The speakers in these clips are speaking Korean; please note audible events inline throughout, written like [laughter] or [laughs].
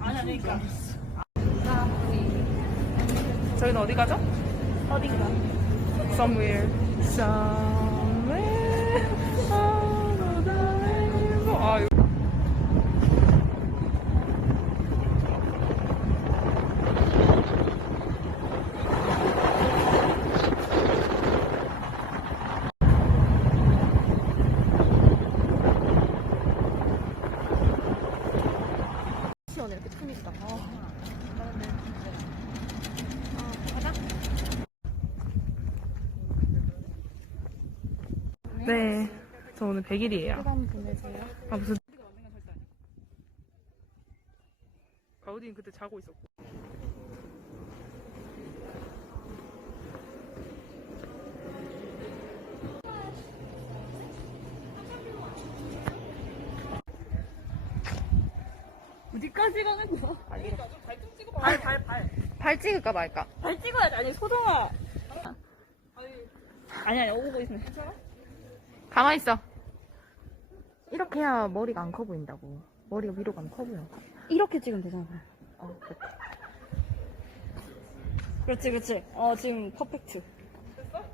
아니 아니 그러니까 저희는 어디 가죠? 어디 가? Somewhere Somewhere 네. 저 오늘 100일이에요. 시간 보내세요. 아, 무슨. 가우디는 그때 자고 있었고. 어디까지 가는 거야? 발, 발, 발. 발 찍을까 말까? 발 찍어야지. 아니 소정아. 아니 아니 오고 있으면 괜찮아? 가만히 있어. 이렇게 해야 머리가 안 커 보인다고. 머리가 위로 가면 커 보여. 이렇게 찍으면 되잖아. 어. 그렇지, 그렇지. 어, 지금 퍼펙트.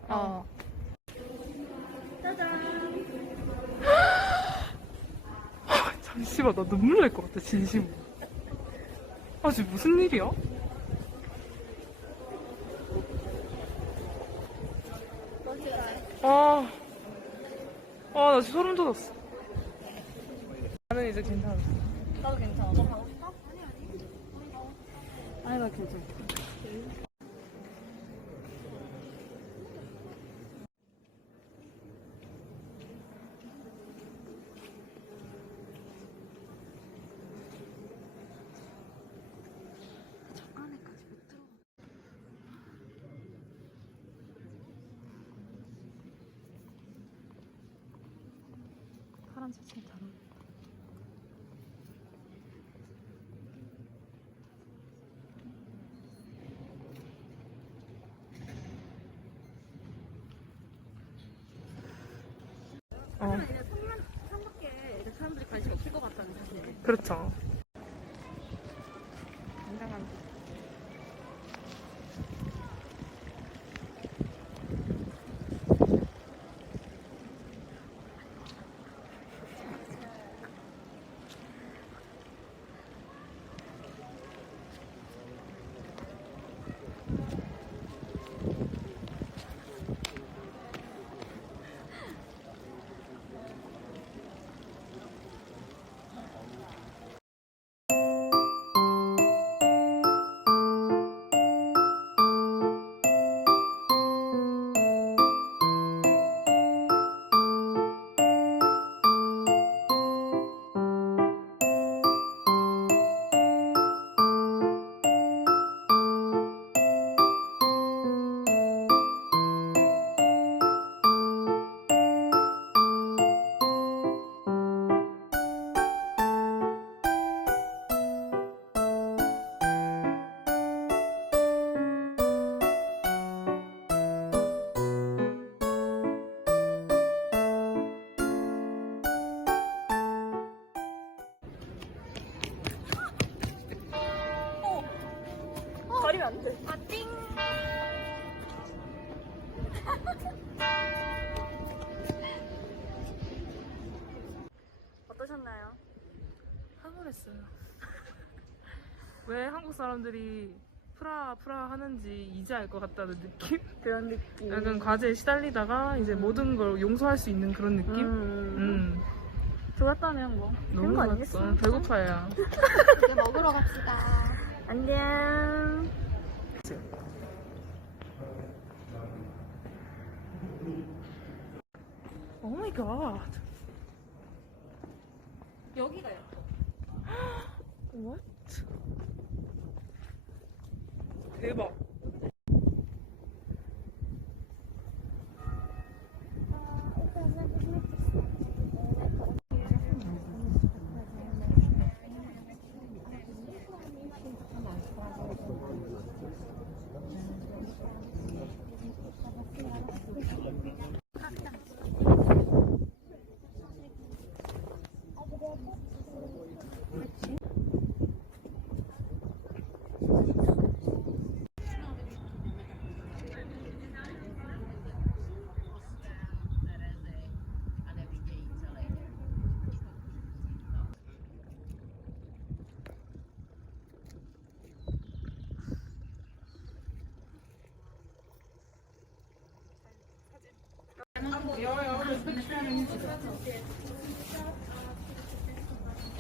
어. 아, 잠시만, 나 눈물 날 것 같아, 진심으로. 아, 지금 무슨 일이야? 아, 아, 나 지금 소름 돋았어. 나는 이제 괜찮았어. 나도 괜찮아. 너 가고 싶어? 아니, 나 괜찮아. 파란 사진. 어, 이제 3만, 3밖에 이제 사람들이 관심 없을 것 같다는 사실. 그렇죠. 했어요. [laughs] 왜 한국 사람들이 프라 프라 하는지 이제 알 것 같다는 느낌? [laughs] 그런 느낌. 약간 과제에 시달리다가 이제 모든 걸 용서할 수 있는 그런 느낌? 음. 음. 좋았다면 뭐. 너무 그런 거. 아니겠어? 배고파요. [laughs] 이제 먹으러 갑시다. 안녕. 오 마이 갓. 여기가 예뻐. What? 대박.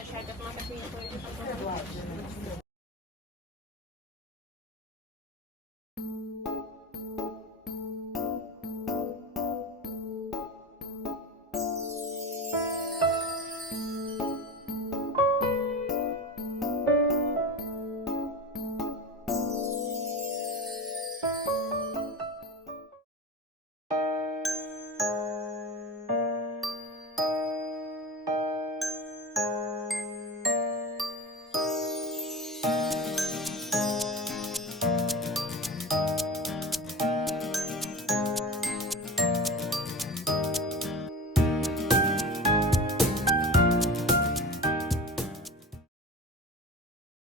Aşağıda kumandatı yapıyoruz.